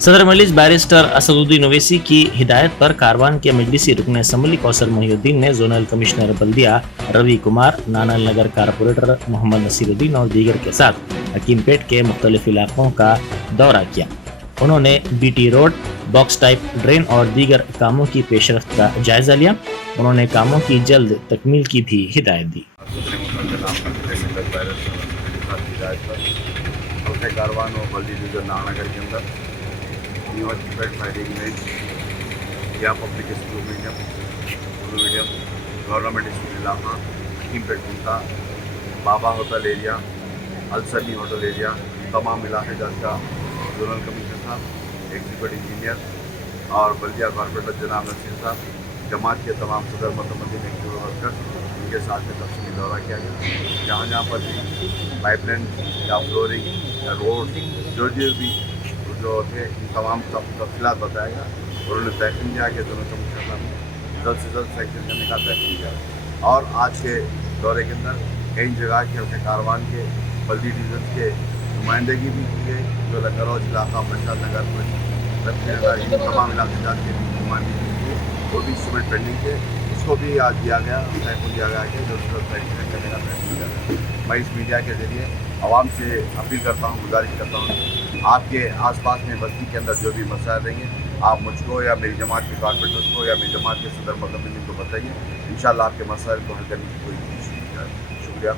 सदर मजलिस बैरिस्टर असदुद्दीन ओवैसी की हिदायत पर कारवान के मजलिसी रुकन असम्बली कौसर मोहिउद्दीन ने जोनल कमिश्नर बल्दिया रवि कुमार, नानल नगर कारपोरेटर मोहम्मद नसीरुद्दीन और दीगर के साथ हकीमपेट के मुख्तलिफ इलाकों का दौरा किया। उन्होंने BT road, box type drain और दीगर कामों की पेशरफ्त का जायजा लिया। उन्होंने कामों की जल्द तकमील की भी हिदायत दी। कारवान और बल्दी डिवीजन नानानगर के अंदर न्यू हकीमपेट फायरिंग में या public school medium, Urdu medium, government school इलाका, हकीमपेट कुंता, बाबा होटल एरिया, अलसनी होटल एरिया, तमाम इलाके का जोनल कमिश्नर साहब, एग्जीक्यूटिव इंजीनियर और बल्दिया कॉर्पोरेटर जनाब नसीर साहब, जमात के तमाम सदर मतमदीन एक्टिव वर्कर, उनके साथ में तफसीली दौरा किया गया। जहाँ जहाँ पर भी पाइपलाइन या फ्लोरिंग या रोड जो थे इन तमाम तफसीलात बताया गया और उन्होंने तहकीम किया कि दोनों कमिश्नर साहब ने जल्द से जल्द सैंक्शन करने का तहकीम किया। और आज के दौरे के अंदर कई जगह के हल्के कारवान के बल्दी डिवीजन के नुमाइंदगी भी की गई, जो लंगरौज इलाका, प्रसाद नगर, इन तमाम इलाके के भी नुमाइंदगी की गई। वो भी इंस्ट्रूमेंट पेंडिंग थे, उसको भी आज दिया गया, तहकुल दिया गया कि जल्द से जल्द सैंक्शन करने का तहकीम किया गया। मैं इस मीडिया के ज़रिए आवाम से अपील करता हूँ, गुजारिश करता हूँ, आपके आसपास में बस्ती के अंदर जो भी मसाइल रहेंगे आप मुझको या मेरी जमात के कॉर्पोरेटर्स को या मेरी जमात के सदर मतमदीन को बताइए। इंशाअल्लाह आपके मसाइल को हल करने की कोई कोशिश की जाए। शुक्रिया।